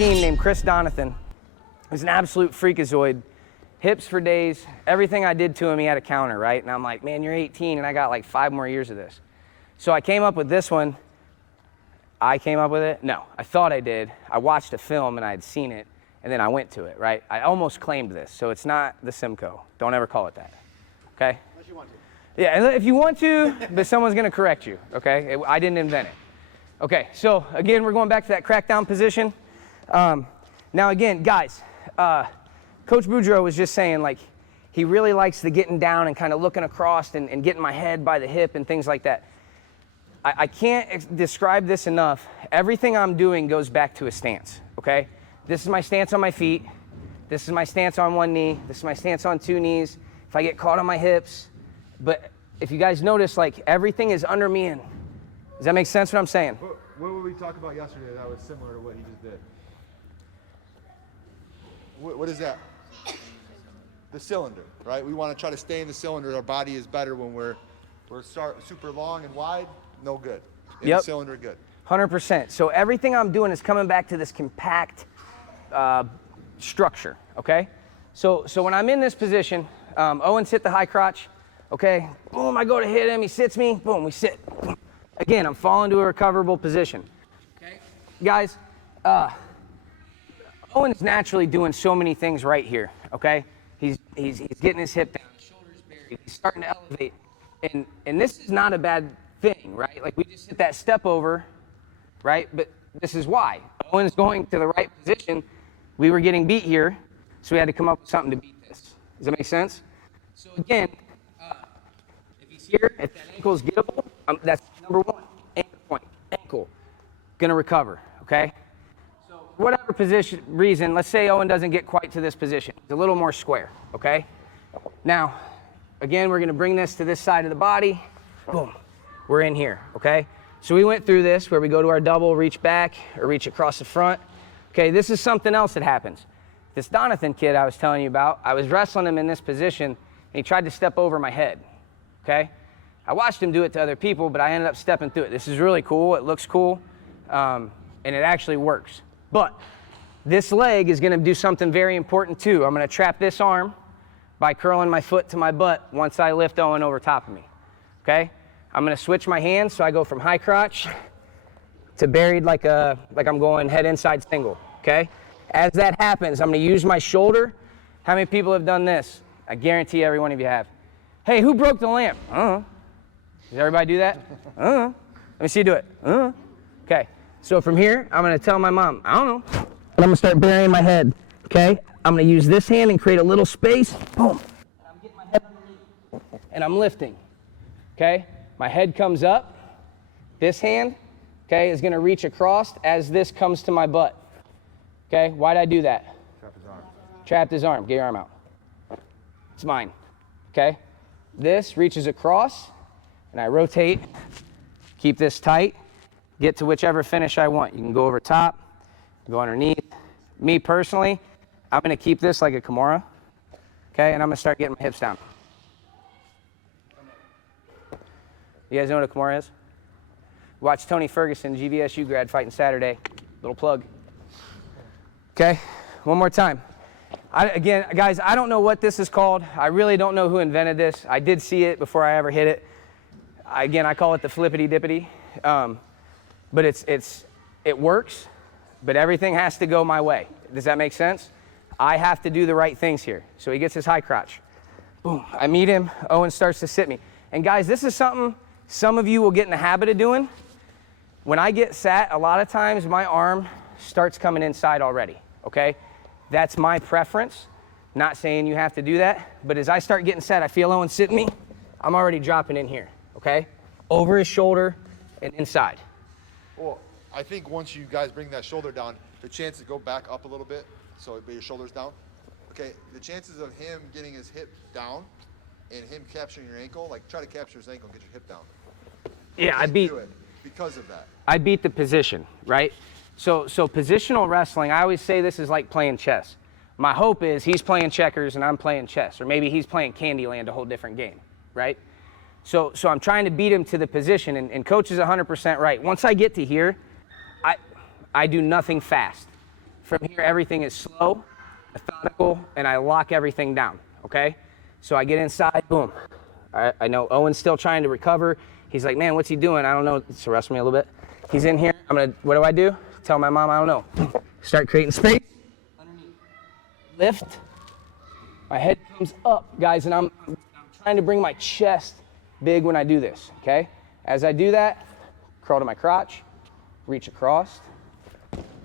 18 named Chris Donathan. He's an absolute freakazoid. Hips for days. Everything I did to him, he had a counter, right? And I'm like, man, you're 18 and I got like 5 more years of this. So I came up with this one. I came up with it? No, I thought I did. I watched a film and I had seen it, and then I went to it, right? I almost claimed this, so it's not the Simcoe. Don't ever call it that, okay? Unless you want to. Yeah, if you want to, but someone's gonna correct you, okay? I didn't invent it. Okay, so again, we're going back to that crackdown position. Now again, guys, Coach Boudreaux was just saying, like, he really likes the getting down and kind of looking across and getting my head by the hip and things like that. I can't describe this enough. Everything I'm doing goes back to a stance, okay? This is my stance on my feet. This is my stance on one knee. This is my stance on 2 knees. If I get caught on my hips. But if you guys notice, like, everything is under me in. Does that make sense what I'm saying? What did we talk about yesterday that was similar to what he just did? What is that? The cylinder, right? We want to try to stay in the cylinder. Our body is better when we're super long and wide. No good. In the cylinder, good. 100%. So everything I'm doing is coming back to this compact structure, okay? So when I'm in this position, Owens hit the high crotch, okay? Boom, I go to hit him, he sits me, boom, we sit. Again, I'm falling to a recoverable position. Okay? Guys, Owen's naturally doing so many things right here, okay? He's getting his hip down, his shoulders buried, he's starting to elevate. And this is not a bad thing, right? Like, we just hit that step over, right? But this is why. Owen's going to the right position. We were getting beat here, so we had to come up with something to beat this. Does that make sense? So again, if he's here, if that ankle is gettable, that's number 1, anchor point, ankle, gonna recover, okay? So for whatever reason, let's say Owen doesn't get quite to this position. It's a little more square, okay? Now, again, we're gonna bring this to this side of the body, boom. We're in here, okay? So we went through this where we go to our double, reach back, or reach across the front. Okay, this is something else that happens. This Donathan kid I was telling you about, I was wrestling him in this position, and he tried to step over my head, okay? I watched him do it to other people, but I ended up stepping through it. This is really cool, it looks cool, and it actually works. But this leg is gonna do something very important too. I'm gonna trap this arm by curling my foot to my butt once I lift Owen over top of me, okay? I'm gonna switch my hands so I go from high crotch to buried like I'm going head inside single, okay? As that happens, I'm gonna use my shoulder. How many people have done this? I guarantee every one of you have. Hey, who broke the lamp? Does everybody do that? Let me see you do it. Okay, so from here, I'm gonna tell my mom, I don't know. And I'm gonna start burying my head, okay? I'm gonna use this hand and create a little space, boom. And I'm getting my head underneath, and I'm lifting, okay? My head comes up, this hand, okay, is gonna reach across as this comes to my butt. Okay, why'd I do that? Trap his arm. Trapped his arm, get your arm out. It's mine, okay? This reaches across, and I rotate, keep this tight, get to whichever finish I want. You can go over top, go underneath. Me personally, I'm gonna keep this like a Kimura, okay, and I'm gonna start getting my hips down. You guys know what a Kimura is? Watch Tony Ferguson, GVSU grad, fighting Saturday. Little plug. Okay, one more time. Again, guys, I don't know what this is called. I really don't know who invented this. I did see it before I ever hit it. Again, I call it the flippity dippity. But it works, but everything has to go my way. Does that make sense? I have to do the right things here. So he gets his high crotch. Boom, I meet him, Owen starts to sit me. And guys, this is something some of you will get in the habit of doing. When I get sat, a lot of times my arm starts coming inside already, okay? That's my preference. Not saying you have to do that, but as I start getting sat, I feel Owen sitting me, I'm already dropping in here, okay? Over his shoulder and inside. Well, I think once you guys bring that shoulder down, the chances go back up a little bit, so your shoulder's down. Okay, the chances of him getting his hip down and him capturing your ankle, like try to capture his ankle and get your hip down. Yeah, I beat do it because of that. I beat the position, right? So positional wrestling, I always say this is like playing chess. My hope is he's playing checkers and I'm playing chess, or maybe he's playing Candyland, a whole different game, right? So I'm trying to beat him to the position, and Coach is 100% right. Once I get to here, I do nothing fast. From here, everything is slow, methodical, and I lock everything down, okay? So I get inside, boom. I know Owen's still trying to recover. He's like, man, what's he doing? I don't know. So arrest me a little bit. He's in here. What do? Tell my mom I don't know. Start creating space. Underneath. Lift. My head comes up, guys, and I'm trying to bring my chest big when I do this, okay? As I do that, curl to my crotch, reach across,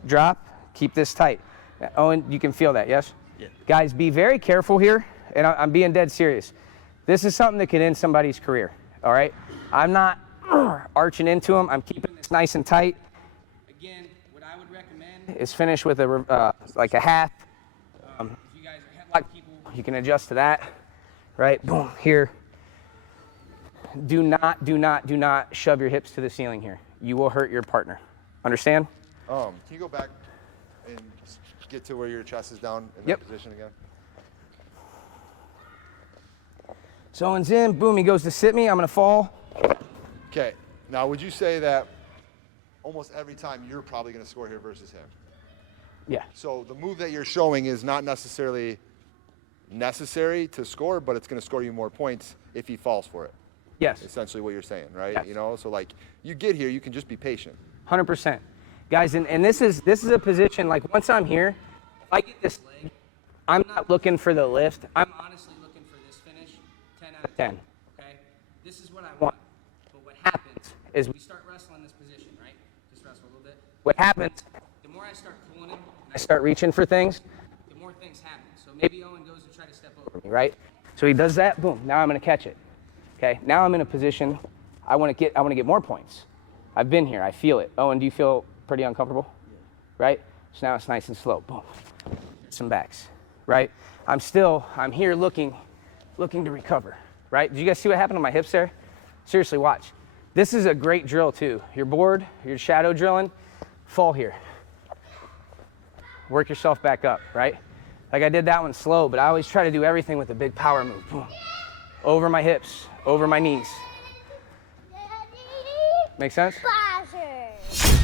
drop, keep this tight. Now, Owen, you can feel that, yes? Yeah. Guys, be very careful here, and I'm being dead serious. This is something that could end somebody's career, all right? I'm not arching into them. I'm keeping this nice and tight. Again, what I would recommend is finish with like a half. If you guys are headlock people, you can adjust to that, right? Boom, here. Do not shove your hips to the ceiling here. You will hurt your partner. Understand? Can you go back and get to where your chest is down in Yep. that position again? So Owen's in, boom, he goes to sit me, I'm gonna fall. Okay, now would you say that almost every time you're probably gonna score here versus him? Yeah, So the move that you're showing is not necessarily necessary to score, but it's gonna score you more points if he falls for it. yes, Essentially what you're saying, right? Yes. You know, so like you get here, you can just be patient. 100%. Guys, and this is a position, like once I'm here, if I get this leg, I'm not looking for the lift. I'm honestly looking for this finish, 10 out of 10, okay? This is what I want. But what happens is we start wrestling this position, right? Just wrestle a little bit. What happens, the more I start pulling him, and I start reaching for things, the more things happen. So maybe Owen goes to try to step over me, right? So he does that, boom, now I'm gonna catch it. Okay, now I'm in a position, I wanna get more points. I've been here, I feel it. Owen, do you feel pretty uncomfortable? Yeah. Right? So now it's nice and slow, boom. Some backs, right? I'm here looking to recover, right? Did you guys see what happened to my hips there? Seriously, watch. This is a great drill too. You're bored, you're shadow drilling, fall here. Work yourself back up, right? Like I did that one slow, but I always try to do everything with a big power move. Boom. Over my hips, over my knees. Make sense? Buzzer.